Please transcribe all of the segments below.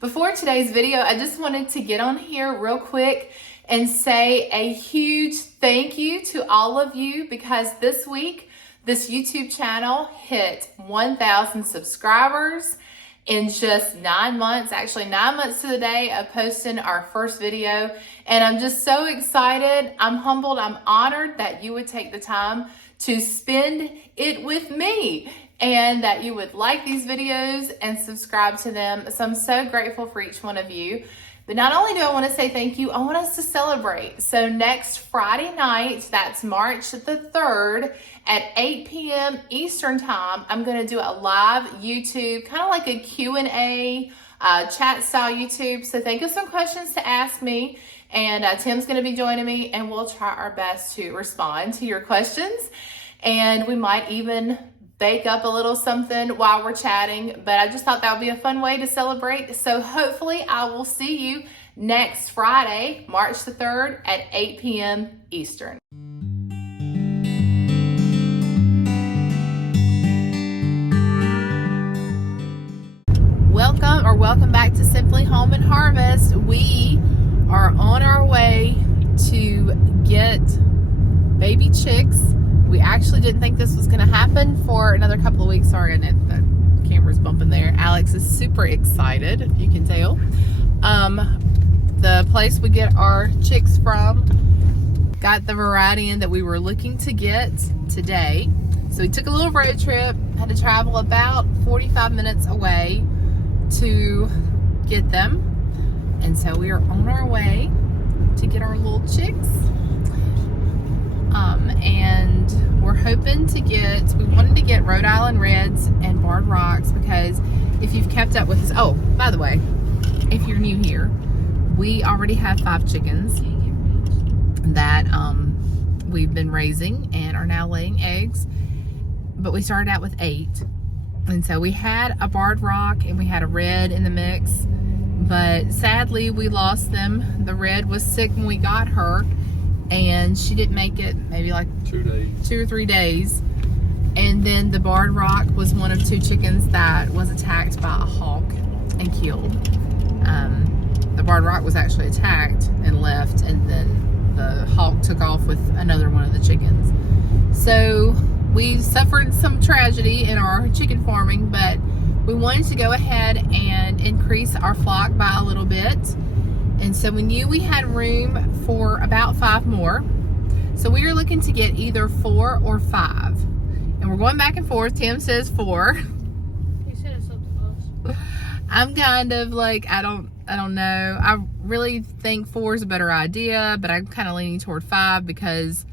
Before today's video, I just wanted to get on here real quick and say a huge thank you to all of you because this week, this YouTube channel hit 1,000 subscribers in just 9 months, actually 9 months to the day of posting our first video. And I'm just so excited. I'm humbled. I'm honored that you would take the time to spend it with me and that you would like these videos and subscribe to them. So I'm so grateful for each one of you. But not only do I want to say thank you, I want us to celebrate. So next Friday night, that's March the 3rd at 8 p.m. Eastern time, I'm going to do a live YouTube, kind of like a Q&A chat style YouTube. So think of some questions to ask me, and Tim's going to be joining me, and we'll try our best to respond to your questions. And we might even bake up a little something while we're chatting, but I just thought that would be a fun way to celebrate. So hopefully I will see you next Friday, March the 3rd at 8 p.m. Eastern. Welcome back to Simply Home and Harvest. We are on our way to get baby chicks. We actually didn't think this was going to happen for another couple of weeks. Sorry, Annette, the camera's bumping there. Alex is super excited, if you can tell. The place we get our chicks from got the variety in that we were looking to get today. So we took a little road trip, had to travel about 45 minutes away to get them. And so we are on our way to get our little chicks. And we're hoping to we wanted to get Rhode Island Reds and Barred Rocks because if you've kept up with us, oh, by the way, if you're new here, we already have 5 chickens that we've been raising and are now laying eggs, but we started out with 8. And so we had a Barred Rock and we had a red in the mix, but sadly we lost them. The red was sick when we got her, and she didn't make it maybe like 2 or 3 days. And then the Barred Rock was one of 2 chickens that was attacked by a hawk and killed. The Barred Rock was actually attacked and left, and then the hawk took off with another one of the chickens. So we suffered some tragedy in our chicken farming, but we wanted to go ahead and increase our flock by a little bit. And so we knew we had room for about 5 more. So we were looking to get either 4 or 5. And we're going back and forth. Tim says 4. He said it's so close. I'm kind of like, I don't know. I really think 4 is a better idea, but I'm kind of leaning toward 5 because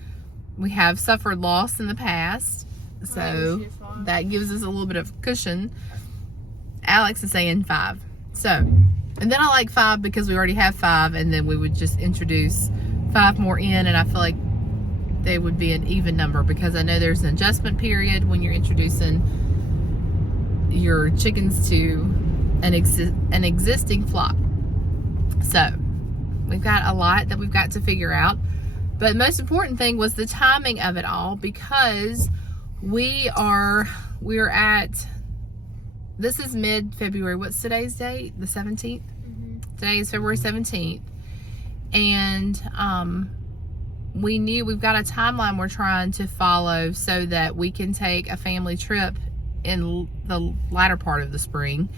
we have suffered loss in the past. So that gives us a little bit of cushion. Alex is saying 5. So, and then I like 5 because we already have 5, and then we would just introduce 5 more in, and I feel like they would be an even number because I know there's an adjustment period when you're introducing your chickens to an existing flock. So we've got a lot that we've got to figure out, but the most important thing was the timing of it all because we're at, this is mid-February. What's today's date? The 17th? Mm-hmm. Today is February 17th. And we knew we've got a timeline we're trying to follow so that we can take a family trip in the latter part of the spring.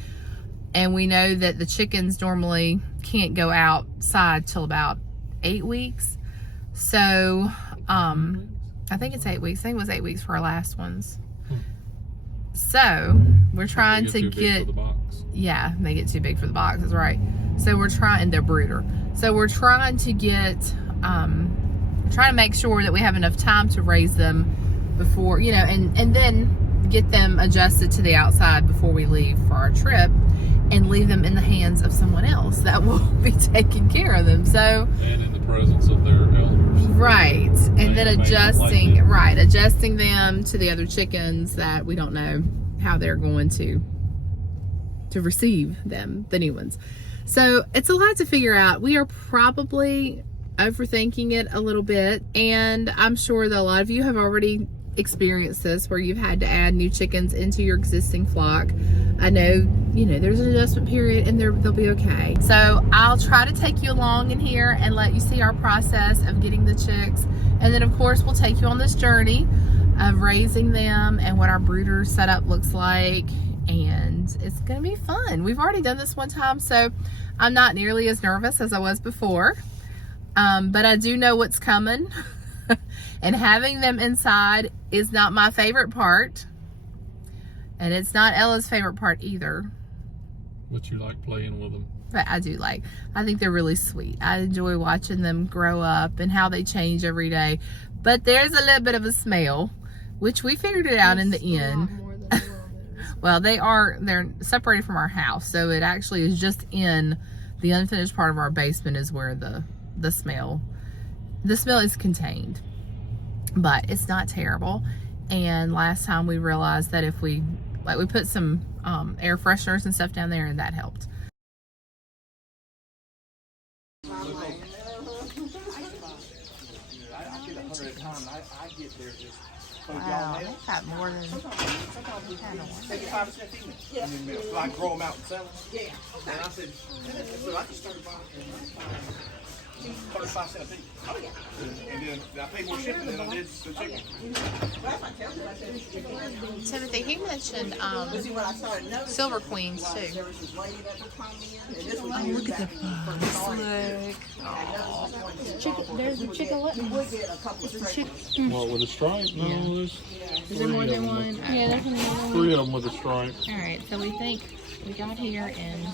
And we know that the chickens normally can't go outside till about 8 weeks. So I think it's 8 weeks. I think it was 8 weeks for our last ones. So we're trying to get, yeah, they get too big for the box, that's right. So we're trying, they're brooder. So we're trying to get, trying to make sure that we have enough time to raise them before, you know, and then get them adjusted to the outside before we leave for our trip and leave them in the hands of someone else that will be taking care of them. So, and in the presence of their elders. Right. And then adjusting them to the other chickens that we don't know how they're going to receive them, the new ones. So it's a lot to figure out. We are probably overthinking it a little bit, and I'm sure that a lot of you have already experienced this where you've had to add new chickens into your existing flock. I know you know, there's an adjustment period and they'll be okay. So I'll try to take you along in here and let you see our process of getting the chicks. And then of course we'll take you on this journey of raising them and what our brooder setup looks like. And it's gonna be fun. We've already done this one time, so I'm not nearly as nervous as I was before. But I do know what's coming. And having them inside is not my favorite part. And it's not Ella's favorite part either. But you like playing with them. But I do like, I think they're really sweet. I enjoy watching them grow up and how they change every day. But there's a little bit of a smell, which we figured it out in the end. Well, they're separated from our house. So it actually is just in the unfinished part of our basement is where the smell is contained. But it's not terrible. And last time we realized that if we put some air fresheners and stuff down there, and that helped. Wow, they've got more than 10 of them. So I grow them out and sell them? Yeah. And I said, I can start buying 35 cents a piece. Oh, yeah. And then I paid more shipping than I did the chicken. Timothy, he mentioned silver queens too. Oh, look at the bugs. There's a chicken. What, with a stripe? No, there's Is there more than one? Yeah, there's another one. 3 of them with a stripe. All right, so we think we got here in.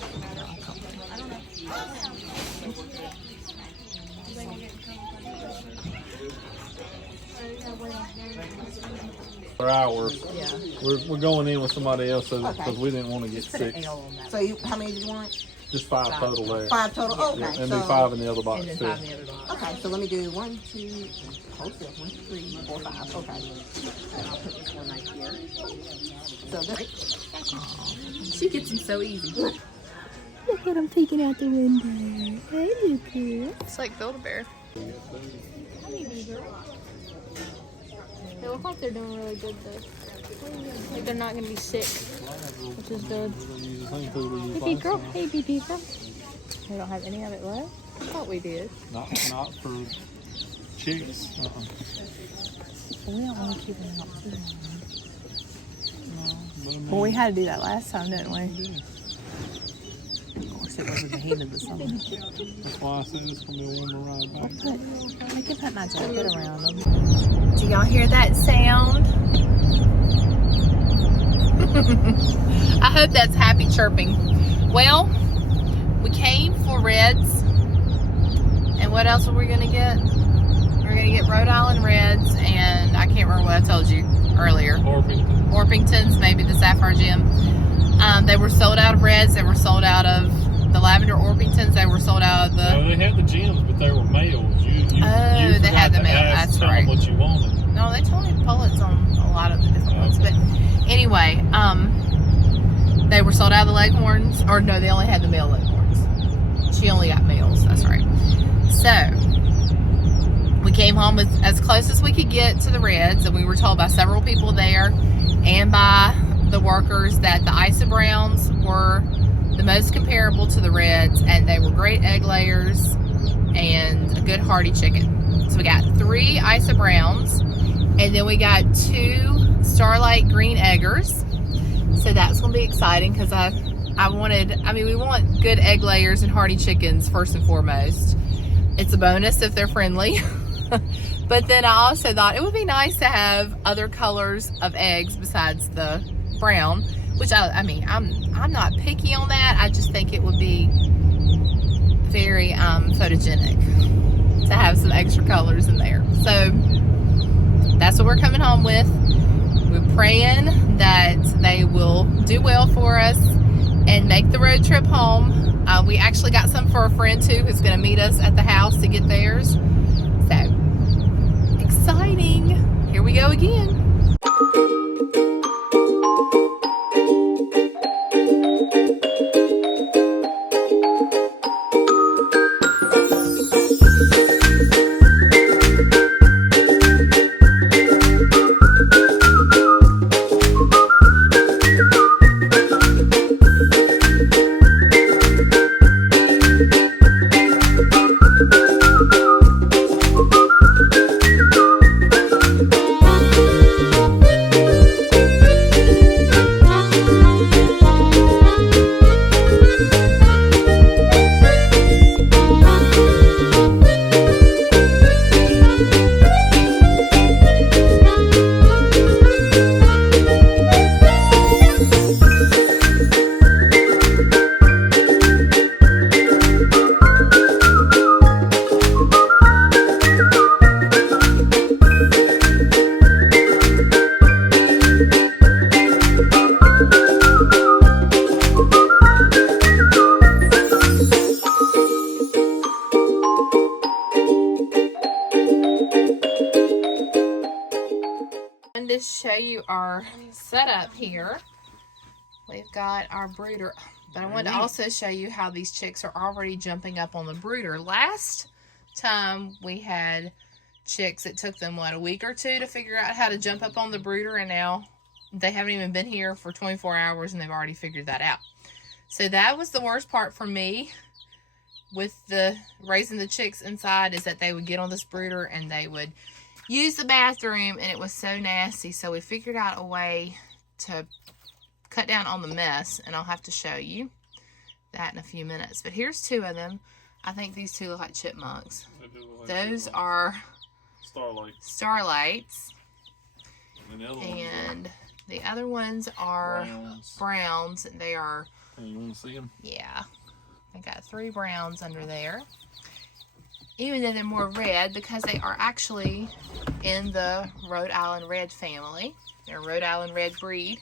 For hours. Yeah. We're going in with somebody else because we didn't want to get sick. So how many do you want? Just 5 total there. 5 total? Okay. Yeah, and do 5 in the other box And then too. 5 in the other box. Okay, so let me do 1, 2, wholesale, 1, 3, 4, 5. Okay. And I'll put this one right here. So this. She gets them so easy. Look what I'm taking out the window. Hey, Luca. It's like Build-A-Bear. They look like they're doing really good though. Like they're not gonna be sick, which is good. Baby girl, hey baby girl. We don't have any of it left. I thought we did. Not for chicks. We don't want to keep them out too long. Well, we had to do that last time, didn't we? Of course, it wasn't the heat of the summer. That's why I said it's going to be a warmer ride back. I can put my jacket around them. Do y'all hear that sound? I hope that's happy chirping. Well, we came for reds. And what else are we going to get? We're going to get Rhode Island reds, and I can't remember what I told you earlier. Orpingtons, maybe the Sapphire Gem. They were sold out of reds. They were sold out of the lavender Orpingtons. They were sold out of the... No, they had the gems, but they were males. You they had the male. That's tell right. them what you wanted. No, they told me pullets on a lot of the different ones. But anyway, they were sold out of the leghorns. Or no, they only had the male leghorns. She only got males. That's right. So we came home with as close as we could get to the reds, and we were told by several people there and by the workers that the Isa Browns were the most comparable to the reds, and they were great egg layers and a good hearty chicken. So we got 3 Isa Browns, and then we got 2 Starlight Green Eggers. So that's going to be exciting because we want good egg layers and hearty chickens first and foremost. It's a bonus if they're friendly. But then I also thought it would be nice to have other colors of eggs besides the brown, which I'm not picky on that. I just think it would be very photogenic to have some extra colors in there. So that's what we're coming home with. We're praying that they will do well for us and make the road trip home. We actually got some for a friend too who's going to meet us at the house to get theirs. So exciting. Here we go again. show you our setup here. We've got our brooder, but I wanted to also show you how these chicks are already jumping up on the brooder. Last time we had chicks, it took them, what, a week or two to figure out how to jump up on the brooder, and now they haven't even been here for 24 hours and they've already figured that out. So that was the worst part for me with the raising the chicks inside, is that they would get on this brooder and they would use the bathroom, and it was so nasty. So we figured out a way to cut down on the mess, and I'll have to show you that in a few minutes. But here's two of them. I think these two look like chipmunks. Those are starlights. And the other ones are browns. And they are... You want to see them? Yeah. I got 3 browns under there. Even though they're more red, because they are actually in the Rhode Island Red family. They're a Rhode Island Red breed,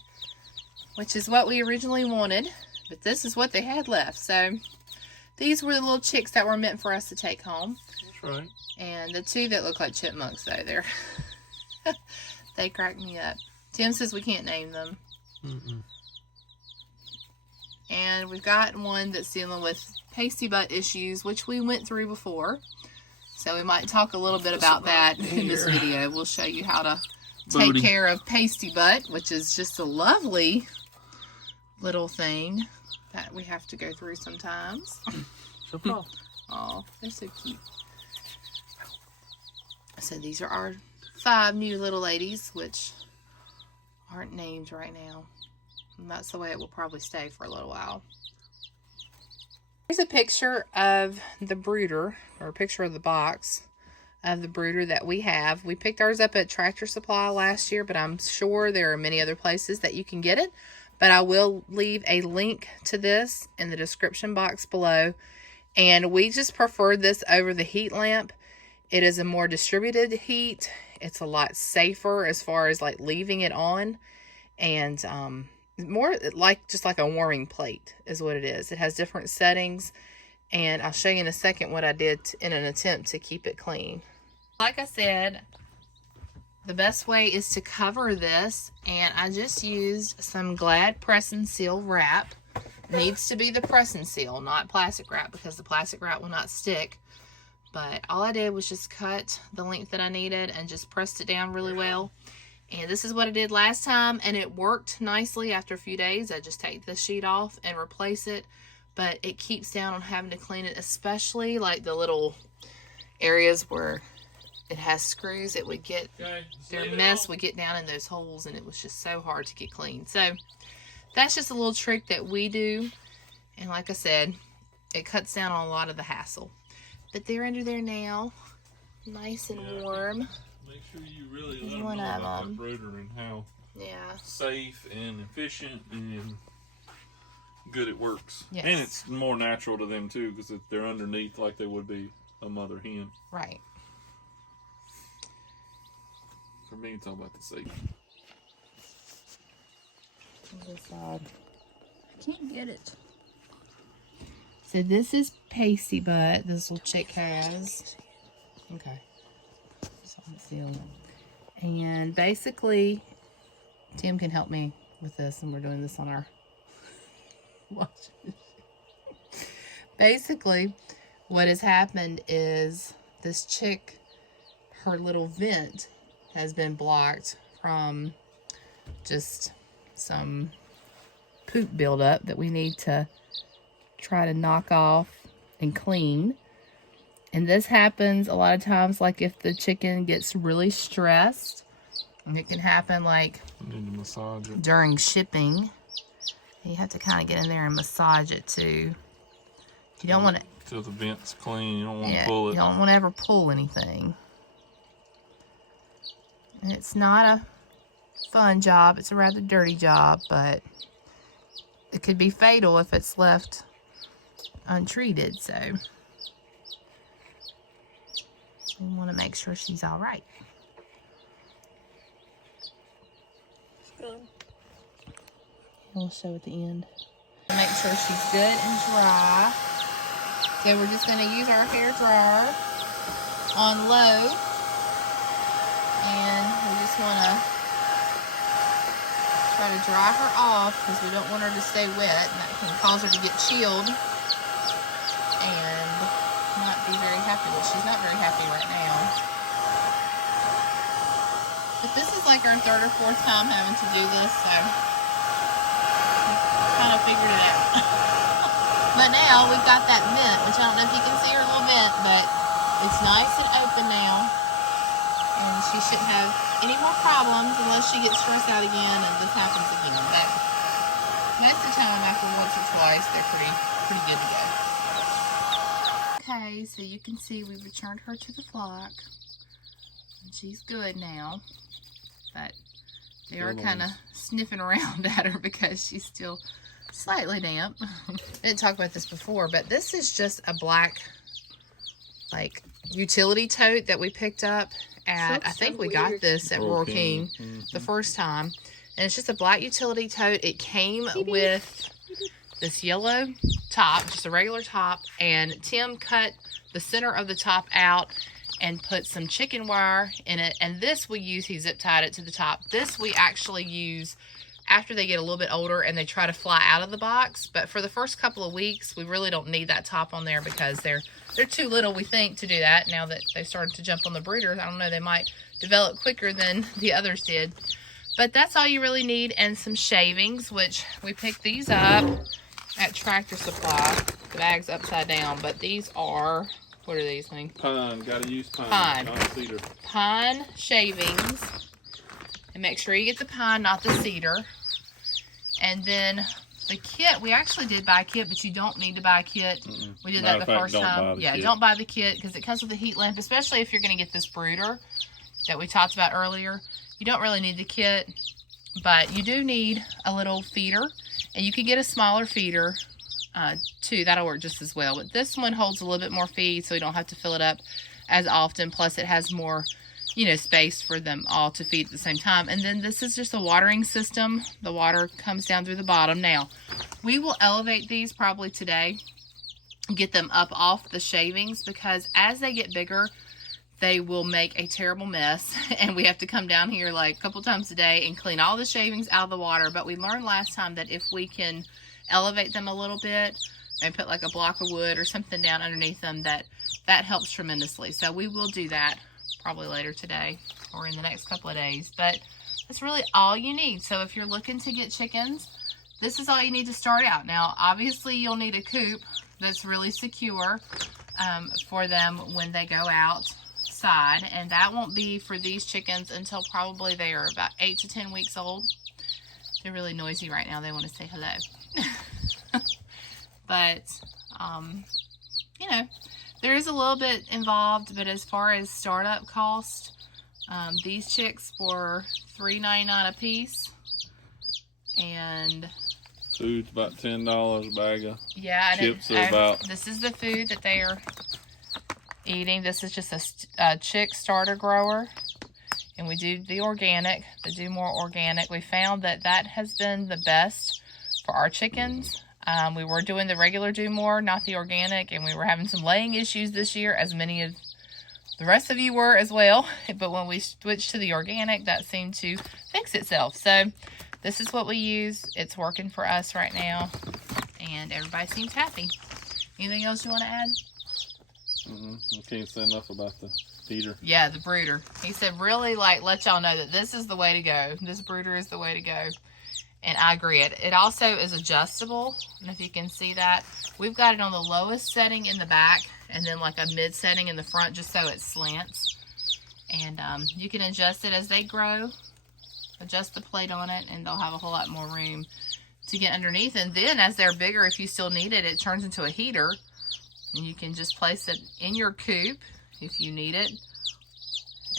which is what we originally wanted, but this is what they had left. So these were the little chicks that were meant for us to take home. That's right. And the 2 that look like chipmunks, though, they're they crack me up. Tim says we can't name them. And we've got one that's dealing with pasty butt issues, which we went through before. So we might talk a little bit about that in this video. We'll show you how to take care of pasty butt, which is just a lovely little thing that we have to go through sometimes. Oh, they're so cute. So these are our 5 new little ladies, which aren't named right now. And that's the way it will probably stay for a little while. Here's a picture of the brooder, or a picture of the box of the brooder that we have. We picked ours up at Tractor Supply last year, but I'm sure there are many other places that you can get it. But I will leave a link to this in the description box below. And we just preferred this over the heat lamp. It is a more distributed heat. It's a lot safer as far as like leaving it on. And more like just like a warming plate is what it is. It has different settings, and I'll show you in a second what I did in an attempt to keep it clean. Like I said, the best way is to cover this, and I just used some Glad Press and Seal wrap. It needs to be the press and seal, not plastic wrap, because the plastic wrap will not stick. But all I did was just cut the length that I needed and just pressed it down really well. And this is what I did last time, and it worked nicely after a few days. I just take this sheet off and replace it, but it keeps down on having to clean it, especially like the little areas where it has screws. It would get, their mess would get down in those holes, and it was just so hard to get clean. So that's just a little trick that we do, and like I said, it cuts down on a lot of the hassle. But they're under there now, nice and warm. Make sure you really let them know about that brooder and how safe and efficient and good it works. Yes. And it's more natural to them too, because they're underneath like they would be a mother hen. Right. For me, it's all about the safety. This side. I can't get it. So this is Pasty Butt, this little chick has. Okay. And basically, Tim can help me with this, and we're doing this on our watch. Basically, what has happened is this chick, her little vent has been blocked from just some poop buildup that we need to try to knock off and clean. And this happens a lot of times, like if the chicken gets really stressed, and it can happen like You need to massage it. during shipping. You have to kind of get in there and massage it too. You don't want to, Till the vent's clean, you don't want to pull it. you don't want to ever pull anything. And it's not a fun job. It's a rather dirty job, but it could be fatal if it's left untreated. So we want to make sure she's all right. We'll show at the end. Make sure she's good and dry. So we're just going to use our hair dryer on low. And we just want to try to dry her off because we don't want her to stay wet, and that can cause her to get chilled and not be very happy. Well, she's not very happy right now. But this is like our third or fourth time having to do this, so kind of figured it out. But now we've got that vent, which I don't know if you can see her little vent, but it's nice and open now. And she shouldn't have any more problems unless she gets stressed out again and this happens again. But most of the time, after once or twice, they're pretty good to go. Okay, so you can see we returned her to the flock. And she's good now. But they are kind of sniffing around at her because she's still slightly damp. I didn't talk about this before, but this is just a black, like, utility tote that we picked up at, I think we got this at Rural King the first time. And it's just a black utility tote. It came with this yellow top, just a regular top, and Tim cut the center of the top out and put some chicken wire in it. And this we use, he zip tied it to the top. This we actually use after they get a little bit older and they try to fly out of the box. But for the first couple of weeks, we really don't need that top on there because they're too little, we think, to do that. Now that they've started to jump on the brooders, I don't know, they might develop quicker than the others did. But that's all you really need, and some shavings, which we picked these up at Tractor Supply. The bag's upside down, but these are, what are these, honey? Pine, gotta use pine. Pine. Not cedar. Pine shavings. And make sure you get the pine, not the cedar. And then the kit, we actually did buy a kit, but you don't need to buy a kit. We did that the first time. Yeah, don't buy the kit because it comes with a heat lamp, especially if you're going to get this brooder that we talked about earlier. You don't really need the kit, but you do need a little feeder, and you can get a smaller feeder too. That'll work just as well. But this one holds a little bit more feed, so you don't have to fill it up as often. Plus, it has more, you know, space for them all to feed at the same time. And then this is just a watering system. The water comes down through the bottom. Now, we will elevate these probably today, get them up off the shavings, because as they get bigger, they will make a terrible mess, and we have to come down here like a couple times a day and clean all the shavings out of the water. But we learned last time that if we can elevate them a little bit and put like a block of wood or something down underneath them, that helps tremendously. So we will do that probably later today or in the next couple of days. But that's really all you need. So if you're looking to get chickens, this is all you need to start out. Now, obviously, you'll need a coop that's really secure for them when they go outside. And that won't be for these chickens until probably they are about 8 to 10 weeks old. They're really noisy right now. They want to say hello. But, you know, there is a little bit involved, but as far as startup cost, these chicks were $3.99 a piece, and food's about $10 a bag of chips. This is the food that they are eating. This is just a chick starter grower, and we do the organic, the Do More organic. We found that has been the best for our chickens. We were doing the regular Do More, not the organic, and we were having some laying issues this year, as many of the rest of you were as well. But when we switched to the organic, that seemed to fix itself. So this is what we use. It's working for us right now, and everybody seems happy. Anything else you want to add? I can't say enough about the feeder. Yeah, the brooder. He said, really, like, let y'all know that this is the way to go. This brooder is the way to go. And I agree. It also is adjustable. And if you can see that, we've got it on the lowest setting in the back and then like a mid setting in the front, just so it slants. And you can adjust it as they grow. Adjust the plate on it, and they'll have a whole lot more room to get underneath. And then as they're bigger, if you still need it, it turns into a heater. And you can just place it in your coop if you need it,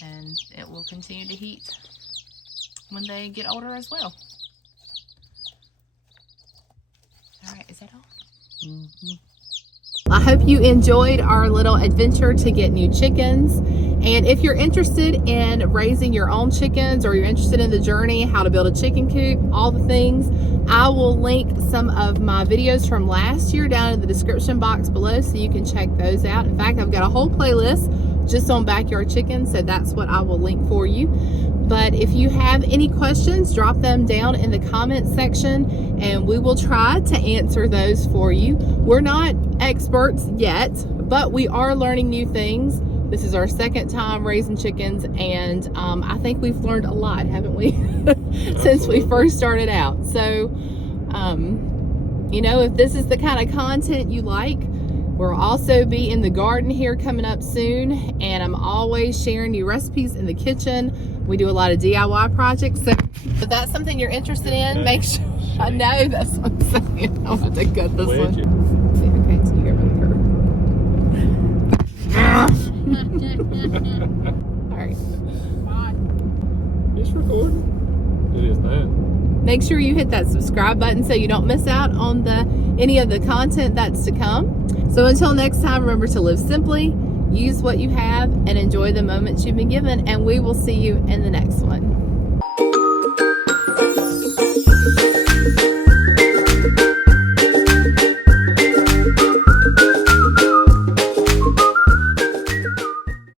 and it will continue to heat when they get older as well. All right, is that all? I hope you enjoyed our little adventure to get new chickens. And if you're interested in raising your own chickens, or you're interested in the journey, how to build a chicken coop, all the things, I will link some of my videos from last year down in the description box below, so you can check those out. In fact, I've got a whole playlist just on backyard chickens, so that's what I will link for you. But if you have any questions, drop them down in the comment section and we will try to answer those for you. We're not experts yet, but we are learning new things. This is our second time raising chickens, and I think we've learned a lot, haven't we? Since we first started out. So, you know, if this is the kind of content you like, we'll also be in the garden here coming up soon, and I'm always sharing new recipes in the kitchen. We do a lot of DIY projects, so if that's something you're interested in, make sure. I know, that's what I'm saying. I'm going to cut this one. Okay, so you go around the curve. All right. It's recording. It is that. Make sure you hit that subscribe button so you don't miss out on any of the content that's to come. So until next time, remember to live simply, use what you have, and enjoy the moments you've been given, and we will see you in the next one.